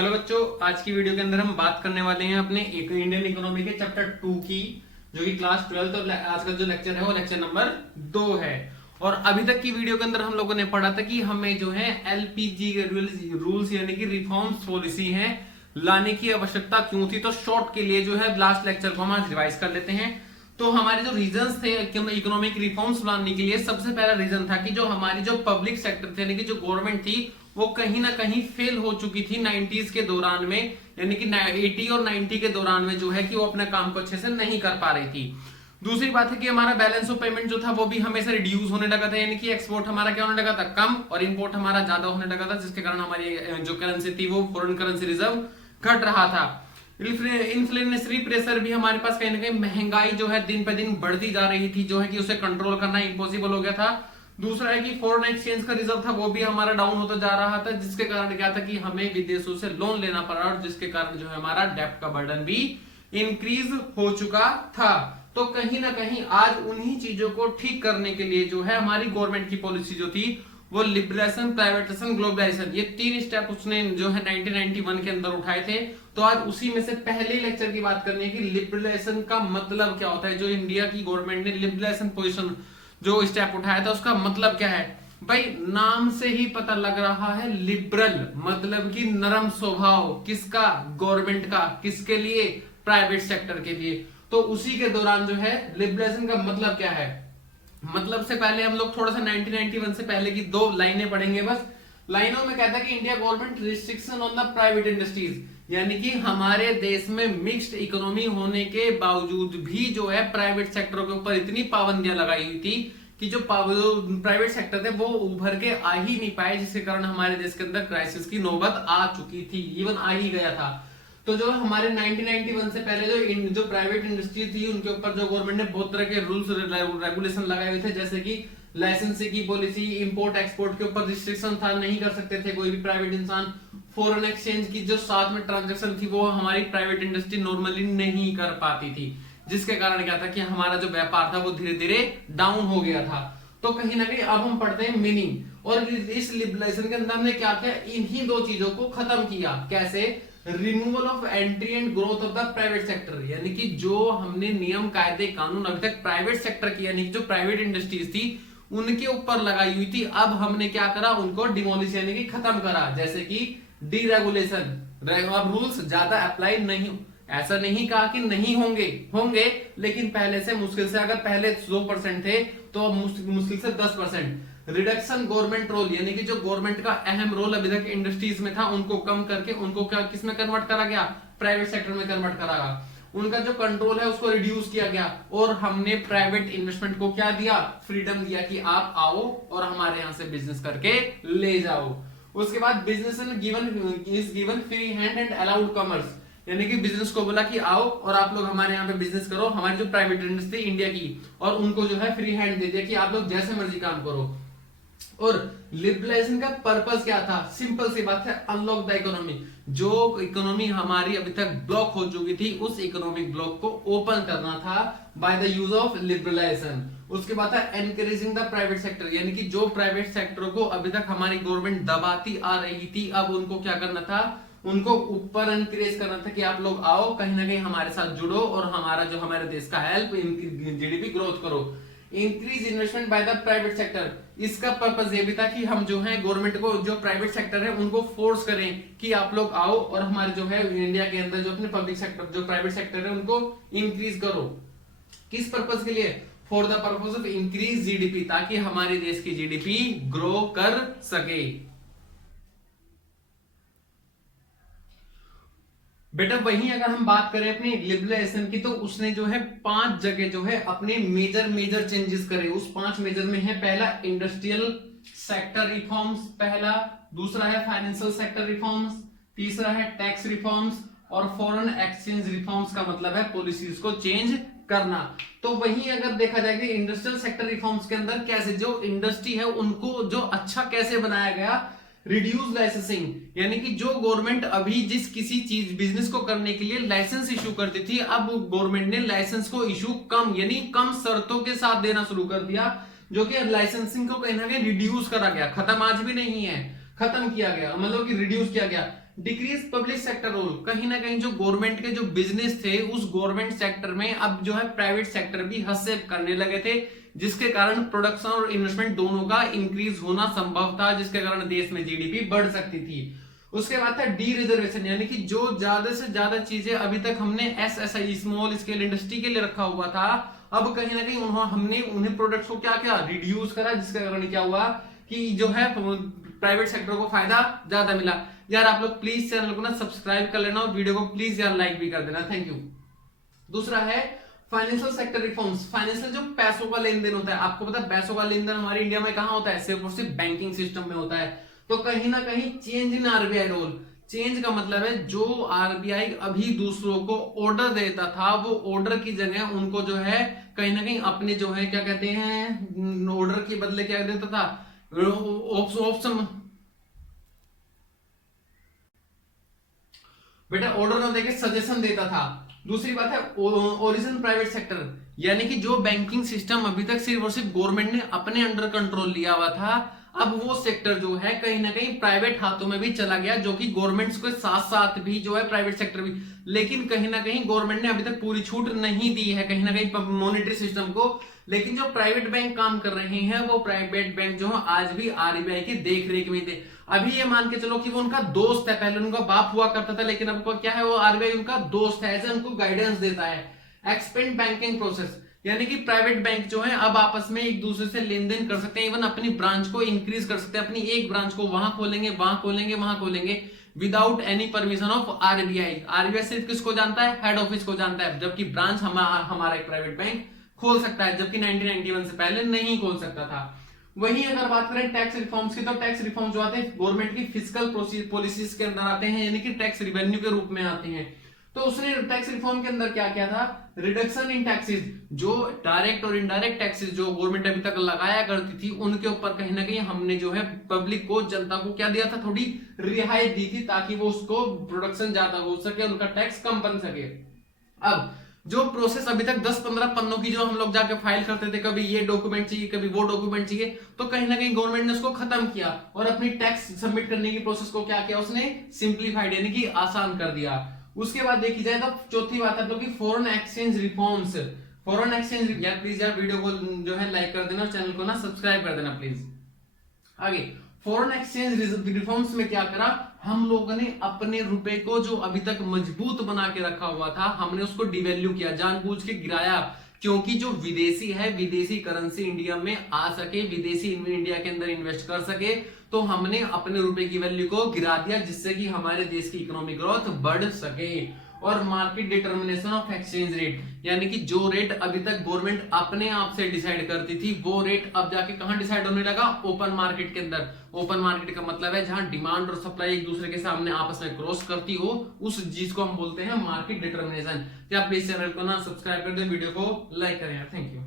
Hello बच्चों, आज की वीडियो के अंदर हम बात करने वाले हैं अपने इंडियन इकोनॉमी के चैप्टर 2 की, जो कि क्लास 12 और आज का जो लेक्चर है वो लेक्चर नंबर 2 है। और अभी तक की वीडियो के अंदर हम लोगों ने पढ़ा था कि हमें जो है एलपीजी रूल्स यानी कि रिफॉर्म्स पॉलिसी है लाने की आवश्यकता क्यों थी। तो शॉर्ट के लिए जो है लास्ट लेक्चर को हम आज रिवाइज कर लेते हैं। तो हमारे जो रीजंस थे इकोनॉमिक रिफॉर्म्स लाने के लिए, सबसे पहला रीजन था कि जो हमारी जो पब्लिक सेक्टर थे यानी कि जो गवर्नमेंट थी वो कहीं ना कहीं फेल हो चुकी थी 90s के दौरान में, यानी कि 80 और 90 के दौरान में जो है कि वो अपने काम को अच्छे से नहीं कर पा रही थी। दूसरी बात है कि हमारा बैलेंस ऑफ पेमेंट जो था वो भी हमेशा रिड्यूस होने लगा था, यानी कि एक्सपोर्ट हमारा क्या होने लगा था, कम, और इंपोर्ट हमारा ज्यादा होने लगा था, जिसके कारण हमारी जो करेंसी थी वो फॉरेन करेंसी रिजर्व घट रहा था। इन्फ्लेशनरी प्रेशर भी हमारे पास कहीं ना कहीं, महंगाई जो है दिन पे दिन बढ़ती जा रही थी, जो है कि उसे कंट्रोल करना इम्पॉसिबल हो गया था। दूसरा है कि फॉरेन एक्सचेंज का रिजर्व था वो भी हमारा डाउन होता जा रहा था, जिसके कारण क्या था कि हमें विदेशों से लोन लेना पड़ा, और जिसके कारण जो है हमारा डेब्ट का बर्डन भी इंक्रीज हो चुका था। तो कहीं ना कहीं आज उन्हीं चीजों को ठीक करने के लिए जो है हमारी गवर्नमेंट की पॉलिसी जो थी वो लिबरेशन, प्राइवेटाइजेशन, ग्लोबलाइजेशन, ये 3 स्टेप उसने जो है 1991 के अंदर उठाए थे। तो आज उसी में से पहले लेक्चर की बात करनी है कि लिबरेशन का मतलब क्या होता है। जो इंडिया की गवर्नमेंट ने लिबरेशन पोजीशन जो स्टेप उठाया था उसका मतलब क्या है। भाई नाम से ही पता लग रहा है, लिबरल मतलब कि नरम स्वभाव, किसका, गवर्नमेंट का, किसके लिए, प्राइवेट सेक्टर के लिए। तो उसी के दौरान जो है लिबरेशन का मतलब क्या है, मतलब से पहले हम लोग थोड़ा सा 1991 से पहले की 2 लाइनें पढ़ेंगे। बस लाइनों में कहता है कि India government restriction on the private industries, यानी कि हमारे देश में मिक्स्ड इकोनॉमी होने के बावजूद भी जो है प्राइवेट सेक्टर के ऊपर इतनी पाबंदियां लगाई हुई थी कि जो प्राइवेट सेक्टर थे वो उभर के आ ही नहीं पाए, जिसके कारण हमारे देश के अंदर क्राइसिस की नौबत आ चुकी थी, इवन आ ही गया था। तो जो हमारे 1991 से पहले जो प्राइवेट इंडस्ट्री थी उनके ऊपर जो गवर्नमेंट ने बहुत तरह के रूल्स रेगुलेशन लगाए हुए थे, जैसे कि लाइसेंसिंग की पॉलिसी, इंपोर्ट एक्सपोर्ट के ऊपर रिस्ट्रिक्शन था, नहीं कर सकते थे कोई भी प्राइवेट इंसान। फॉरेन एक्सचेंज की जो साथ में ट्रांजेक्शन थी वो हमारी प्राइवेट इंडस्ट्री नॉर्मली नहीं कर पाती थी, जिसके कारण क्या था कि हमारा जो व्यापार था वो धीरे धीरे डाउन हो गया था। तो कहीं ना कहीं अब हम पढ़ते हैं मीनिंग, और इस लिबरलाइजेशन के अंदर हमने क्या किया, इन्हीं 2 चीजों को खत्म किया। कैसे? Removal of entry and growth of the private sector, यानी कि जो हमने नियम कायदे कानून अभी तक प्राइवेट सेक्टर की यानी कि जो प्राइवेट इंडस्ट्रीज थी उनके ऊपर लगाई हुई थी, अब हमने क्या करा, उनको डिमोलिश यानी कि खत्म करा। जैसे कि डीरेगुलेशन, अब रूल्स ज्यादा अप्लाई नहीं, ऐसा नहीं कहा कि नहीं होंगे, होंगे, लेकिन पहले से मुश्किल से, अगर पहले 2% थे तो अब मुश्किल से 10%। रिडक्शन गवर्नमेंट रोल, यानी कि जो गवर्नमेंट का अहम रोल अभी तक इंडस्ट्रीज में था उनको कम करके उनको क्या किसमें कन्वर्ट करा गया, प्राइवेट सेक्टर में कन्वर्ट करा गया। उनका जो कंट्रोल है उसको रिड्यूस किया गया, और हमने प्राइवेट इन्वेस्टमेंट को क्या दिया, फ्रीडम दिया कि आप आओ और हमारे यहां से बिजनेस करके ले जाओ। उसके बाद business is given free hand and allowed commerce, यानी कि बिजनेस को बोला कि आओ और आप लोग हमारे यहाँ पे बिजनेस करो। हमारी जो प्राइवेट इंडस्ट्री इंडिया की, और उनको जो है फ्री हैंड दे दिया कि आप लोग जैसे मर्जी काम करो। और लिबरलाइजेशन का पर्पस क्या था, सिंपल सी बात है, अनलॉक द इकोनॉमी। जो इकोनॉमी हमारी अभी तक ब्लॉक हो चुकी थी उस इकोनॉमिक ब्लॉक को ओपन करना था by the use of liberalisation. उसके बाद था एनकरेजिंग द प्राइवेट सेक्टर, यानी कि जो प्राइवेट सेक्टर को अभी तक हमारी गवर्नमेंट दबाती आ रही थी, अब उनको क्या करना था, उनको ऊपर एनकरेज करना था कि आप लोग आओ, कहीं ना कहीं हमारे साथ जुड़ो और हमारा जो हमारे देश का हेल्प, जीडीपी ग्रोथ करो। Increase investment by the private sector, इसका पर्पस ये भी था कि हम जो है गवर्नमेंट को, जो प्राइवेट सेक्टर है उनको फोर्स करें कि आप लोग आओ और हमारे जो है इंडिया के अंदर जो अपने पब्लिक सेक्टर, जो प्राइवेट सेक्टर है उनको इंक्रीज करो। किस पर्पस के लिए? For the purpose of increase GDP, ताकि हमारे देश की जीडीपी ग्रो कर सके। बेटा वहीं अगर हम बात करें अपनी लिबरलाइजेशन की, तो उसने जो है 5 जगह जो है अपने मेजर चेंजेस करे। उस 5 मेजर में है, पहला इंडस्ट्रियल सेक्टर रिफॉर्म्स, पहला, दूसरा है फाइनेंशियल सेक्टर रिफॉर्म्स, तीसरा है टैक्स रिफॉर्म्स, और फॉरेन एक्सचेंज रिफॉर्म्स का मतलब है पॉलिसीज को चेंज करना। तो वहीं अगर देखा जाए कि इंडस्ट्रियल सेक्टर रिफॉर्म्स के अंदर कैसे जो इंडस्ट्री है उनको जो अच्छा कैसे बनाया गया, रिड्यूस लाइसेंसिंग, यानी कि जो गवर्नमेंट अभी जिस किसी चीज बिजनेस को करने के लिए लाइसेंस इशू करती थी, अब गवर्नमेंट ने लाइसेंस को इशू कम यानी कम शर्तों के साथ देना शुरू कर दिया, जो कि लाइसेंसिंग को कहीं ना कहीं रिड्यूस करा गया, खत्म आज भी नहीं है, खत्म किया गया, मतलब कि रिड्यूस किया गया। डिक्रीज पब्लिक सेक्टर रोल, कहीं ना कहीं जो गवर्नमेंट के जो बिजनेस थे उस गवर्नमेंट सेक्टर में अब जो है प्राइवेट सेक्टर भी हस्तक्षेप करने लगे थे, जिसके कारण प्रोडक्शन और इन्वेस्टमेंट दोनों का इंक्रीज होना संभव था, जिसके कारण देश में जीडीपी बढ़ सकती थी। उसके बाद था डी रिजर्वेशन, यानी कि जो ज्यादा से ज्यादा चीजें अभी तक हमने एसएसआई स्मॉल स्केल इंडस्ट्री के लिए रखा हुआ था, अब कहीं ना कहीं हमने उन्हें प्रोडक्ट्स को क्या क्या रिड्यूस करा, जिसके कारण क्या हुआ कि जो है प्राइवेट सेक्टर को फायदा ज्यादा मिला। यार आप लोग प्लीज चैनल को ना सब्सक्राइब कर लेना और वीडियो को प्लीज यार लाइक भी कर देना, थैंक यू। दूसरा है फाइनेंशियल सेक्टर रिफॉर्म्स, फाइनेंशियल जो पैसों का लेन देन होता है, आपको पता है पैसों का लेन देन हमारे इंडिया में कहां होता है, सिर्फ और सिर्फ बैंकिंग सिस्टम में होता है। तो कहीं ना कहीं change in RBI role, change का मतलब है जो आरबीआई अभी दूसरों को ऑर्डर देता था, वो ऑर्डर की जगह उनको जो है कहीं ना कहीं अपने जो है क्या कहते हैं, ऑर्डर के बदले क्या देता था, ऑप्शन, बेटा ऑर्डर ना देके सजेशन देता था। दूसरी बात है ओरिजिन प्राइवेट सेक्टर, यानी कि जो बैंकिंग सिस्टम अभी तक सिर्फ और सिर्फ गवर्नमेंट ने अपने अंडर कंट्रोल लिया हुआ था, अब वो सेक्टर जो है कहीं ना कहीं प्राइवेट हाथों में भी चला गया, जो कि गवर्नमेंट्स के साथ साथ भी जो है प्राइवेट सेक्टर भी, लेकिन कहीं ना कहीं गवर्नमेंट ने अभी तक पूरी छूट नहीं दी है कहीं ना कहीं मॉनेटरी सिस्टम को। लेकिन जो प्राइवेट बैंक काम कर रहे हैं वो प्राइवेट बैंक जो है आज भी आरबीआई की देख रेख में थे। अभी ये मान के चलो कि वो उनका दोस्त है, पहले उनका बाप हुआ करता था, लेकिन अब क्या है, वो आरबीआई उनका दोस्त है, ऐसे उनको गाइडेंस देता है। एक्सपेंड बैंकिंग प्रोसेस, यानी कि प्राइवेट बैंक जो है अब आपस में एक दूसरे से लेन देन कर सकते हैं, इवन अपनी ब्रांच को इंक्रीज कर सकते हैं, अपनी एक ब्रांच को वहां खोलेंगे, वहां खोलेंगे, वहां खोलेंगे without any permission of RBI. RBI सिर्फ किसको जानता है, हेड ऑफिस को जानता है, जबकि ब्रांच हमारा एक प्राइवेट बैंक खोल सकता है, जबकि 1991 से पहले नहीं खोल सकता था। वहीं अगर बात करें टैक्स रिफॉर्म्स की, तो टैक्स रिफॉर्म जो आते हैं गवर्नमेंट की फिजिकल पॉलिसीज के अंदर आते हैं, यानी कि टैक्स रिवेन्यू के रूप में आते हैं। तो उसने टैक्स रिफॉर्म के अंदर क्या किया था, रिडक्शन इन टैक्सेस, जो डायरेक्ट और इनडायरेक्ट टैक्सेस जो गवर्नमेंट अभी तक लगाया करती थी उनके ऊपर कहीं ना कहीं हमने जो है पब्लिक को, जनता को क्या दिया था, थोड़ी रियायत दी थी, ताकि वो उसको प्रोडक्शन ज्यादा हो सके, उनका टैक्स कम बन सके। अब जो प्रोसेस अभी तक 10-15 पन्नों की जो हम लोग जाके फाइल करते थे, कभी ये डॉक्यूमेंट चाहिए, कभी वो डॉक्यूमेंट चाहिए, तो कहीं ना कहीं गवर्नमेंट ने उसको खत्म किया और अपनी टैक्स सबमिट करने की प्रोसेस को क्या किया, उसने सिंप्लीफाइड यानी कि आसान कर दिया। उसके बाद देखी जाए तो चौथी बात है कि foreign exchange reforms, foreign exchange, यार प्लीज यार वीडियो को जो है लाइक कर देना और चैनल को ना सब्सक्राइब कर देना प्लीज। आगे फॉरेन एक्सचेंज रिफॉर्म्स में क्या करा, हम लोगों ने अपने रुपए को जो अभी तक मजबूत बना के रखा हुआ था, हमने उसको डिवैल्यू किया, जानबूझ के गिराया, क्योंकि जो विदेशी है, विदेशी करेंसी इंडिया में आ सके, विदेशी इंडिया के अंदर इन्वेस्ट कर सके, तो हमने अपने रुपए की वैल्यू को गिरा दिया, जिससे कि हमारे देश की इकोनॉमिक ग्रोथ बढ़ सके। और market determination of exchange rate, यानी कि जो रेट अभी तक गवर्नमेंट अपने आप से डिसाइड करती थी, वो रेट अब जाके कहां डिसाइड होने लगा, ओपन मार्केट के अंदर। ओपन मार्केट का मतलब है जहां डिमांड और सप्लाई एक दूसरे के सामने आपस में क्रॉस करती हो, उस चीज को हम बोलते हैं मार्केट डिटर्मिनेशन। क्या प्लीज चैनल को ना सब्सक्राइब कर दे, वीडियो को लाइक करें, थैंक यू।